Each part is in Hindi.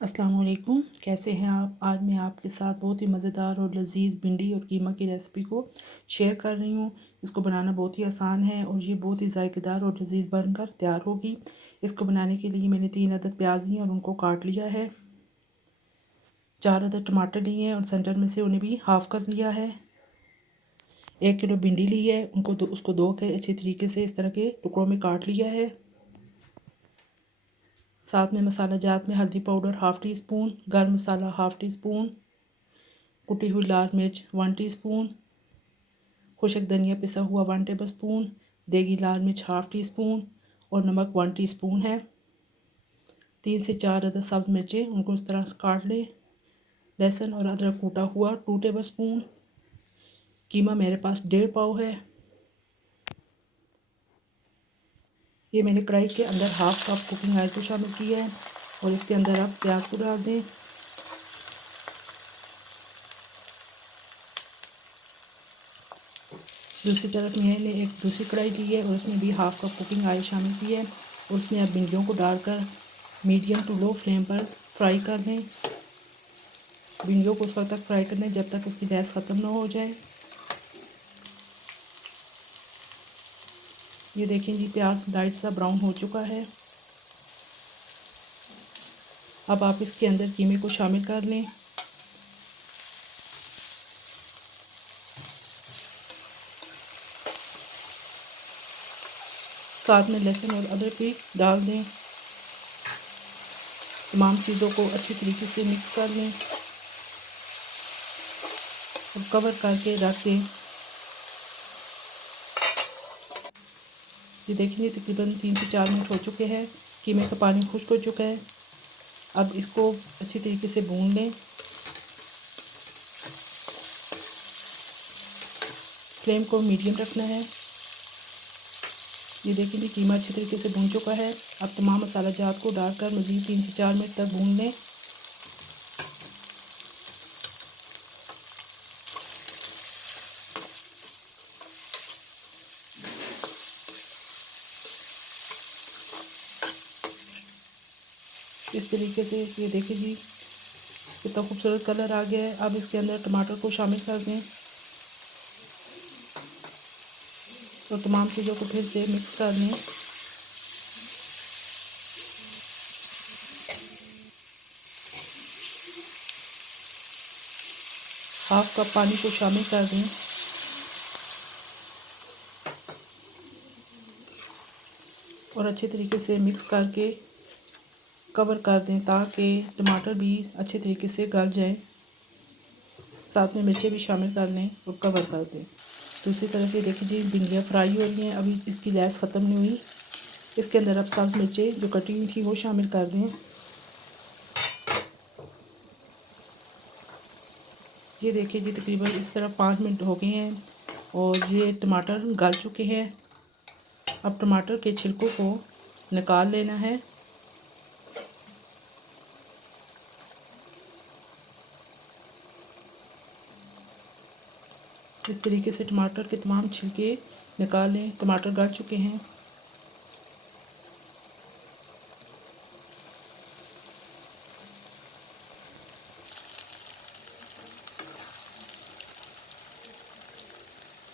अस्सलाम वालेकुम, कैसे हैं आप। आज मैं आपके साथ बहुत ही मज़ेदार और लजीज भिंडी और कीमा की रेसिपी को शेयर कर रही हूँ। इसको बनाना बहुत ही आसान है और ये बहुत ही जायकेदार और लजीज बनकर तैयार होगी। इसको बनाने के लिए मैंने 3 अदद प्याज लिए और उनको काट लिया है। 4 अदद टमाटर लिए हैं और सेंटर में से उन्हें भी हाफ़ कर लिया है। 1 किलो भिंडी ली है, उसको धो के अच्छे तरीके से इस तरह के टुकड़ों में काट लिया है। साथ में मसाला जात में हल्दी पाउडर हाफ़ टी स्पून, गर्म मसाला हाफ़ टी स्पून, कुटी हुई लाल मिर्च 1 टीस्पून, खुशक धनिया पिसा हुआ 1 टेबल स्पून, देगी लाल मिर्च हाफ़ टी स्पून और नमक 1 टीस्पून है। 3 से 4 अदद सब्ज़ मिर्चें, उनको इस तरह से काट लें। लहसुन और अदरक कूटा हुआ 2 टेबल स्पून। कीमा मेरे पास 1.5 पाव है। ये मैंने कढ़ाई के अंदर हाफ़ कप कुकिंग ऑयल को शामिल किया है और इसके अंदर आप प्याज को डाल दें। दूसरी तरफ मैंने एक दूसरी कढ़ाई ली है और उसमें भी हाफ़ कप कुकिंग ऑयल शामिल किया है और उसमें अब भिंडियों को डालकर मीडियम टू लो फ्लेम पर फ्राई कर दें। भिंडियों को उस वक्त तक फ्राई करना है जब तक उसकी गैस ख़त्म ना हो जाए। ये देखें जी, प्याज लाइट सा ब्राउन हो चुका है। अब आप इसके अंदर कीमे को शामिल कर लें। साथ में लहसुन और अदरक भी डाल दें। तमाम चीज़ों को अच्छी तरीके से मिक्स कर लें और कवर करके रख दें। ये देखेंगे तकरीबन 3 से 4 मिनट हो चुके हैं। कीमे का पानी खुश्क हो चुका है। अब इसको अच्छी तरीके से भून लें। फ्लेम को मीडियम रखना है। ये देखेंगे कीमा अच्छी तरीके से भून चुका है। अब तमाम मसाला जात को डालकर मज़ीद 3 से 4 मिनट तक भून लें। इस तरीके से ये देखिए जी, कितना खूबसूरत कलर आ गया है। अब इसके अंदर टमाटर को शामिल कर दें और तमाम चीज़ों को फिर से मिक्स कर लें। हाफ़ कप पानी को शामिल कर दें और अच्छे तरीके से मिक्स करके कवर कर दें ताकि टमाटर भी अच्छे तरीके से गल जाए। साथ में मिर्चें भी शामिल कर लें और कवर कर दें। दूसरी तरफ ये देखिए जी, भिंडियाँ फ्राई हो रही हैं। अभी इसकी गैस ख़त्म नहीं हुई। इसके अंदर अब सब्ज़ मिर्चें जो कटी हुई थी वो शामिल कर दें। ये देखिए जी, तकरीबन इस तरह 5 मिनट हो गए हैं और ये टमाटर गल चुके हैं। अब टमाटर के छिलकों को निकाल लेना है। इस तरीके से टमाटर के तमाम छिलके निकाल लें। टमाटर गल चुके हैं।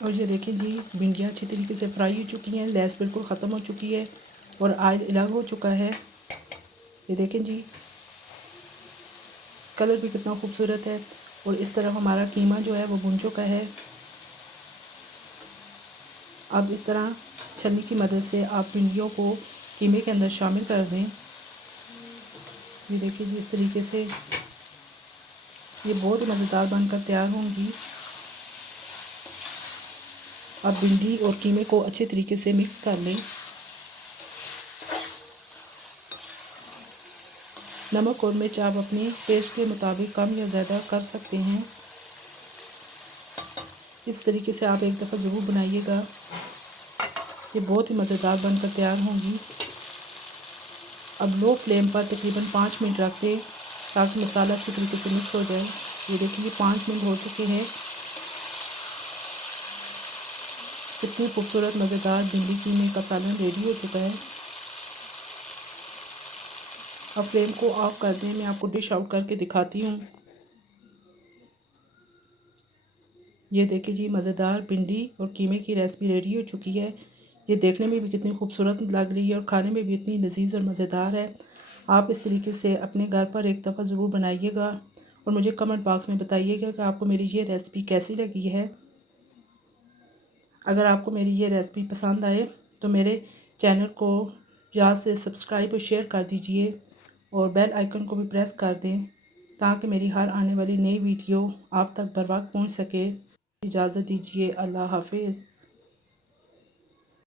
और ये देखें जी, भिंडियाँ अच्छी तरीके से फ्राई हो चुकी हैं। लैस बिल्कुल ख़त्म हो चुकी है और ऑयल अलग हो चुका है। ये देखें जी, कलर भी कितना खूबसूरत है और इस तरह हमारा कीमा जो है वो भुन चुका है। अब इस तरह छन्नी की मदद से आप भिंडियों को कीमे के अंदर शामिल कर दें। ये देखिए जी, इस तरीके से ये बहुत ही मज़ेदार बनकर तैयार होंगी। अब भिंडी और कीमे को अच्छे तरीके से मिक्स कर लें। नमक और मिर्च आप अपने टेस्ट के मुताबिक कम या ज़्यादा कर सकते हैं। इस तरीके से आप एक दफ़ा ज़रूर बनाइएगा। ये बहुत ही मज़ेदार बनकर तैयार होंगी। अब लो फ्लेम पर तकरीबन 5 मिनट रख दें ताकि मसाला अच्छी तरीके से मिक्स हो जाए। ये देखिए 5 मिनट हो चुके हैं। कितनी खूबसूरत मज़ेदार भिंडी कीमे का सालन रेडी हो चुका है। अब फ्लेम को ऑफ कर दें। मैं आपको डिश आउट करके दिखाती हूँ। ये देखिए जी, मज़ेदार भिंडी और कीमे की रेसिपी रेडी हो चुकी है। ये देखने में भी कितनी खूबसूरत लग रही है और खाने में भी इतनी लजीज और मज़ेदार है। आप इस तरीके से अपने घर पर एक दफ़ा ज़रूर बनाइएगा और मुझे कमेंट बॉक्स में बताइएगा कि आपको मेरी ये रेसिपी कैसी लगी है। अगर आपको मेरी ये रेसिपी पसंद आए तो मेरे चैनल को याद से सब्सक्राइब और शेयर कर दीजिए और बेल आइकन को भी प्रेस कर दें ताकि मेरी हर आने वाली नई वीडियो आप तक बर वक्त पहुँच सके। इजाज़त दीजिए। अल्लाह हाफिज़।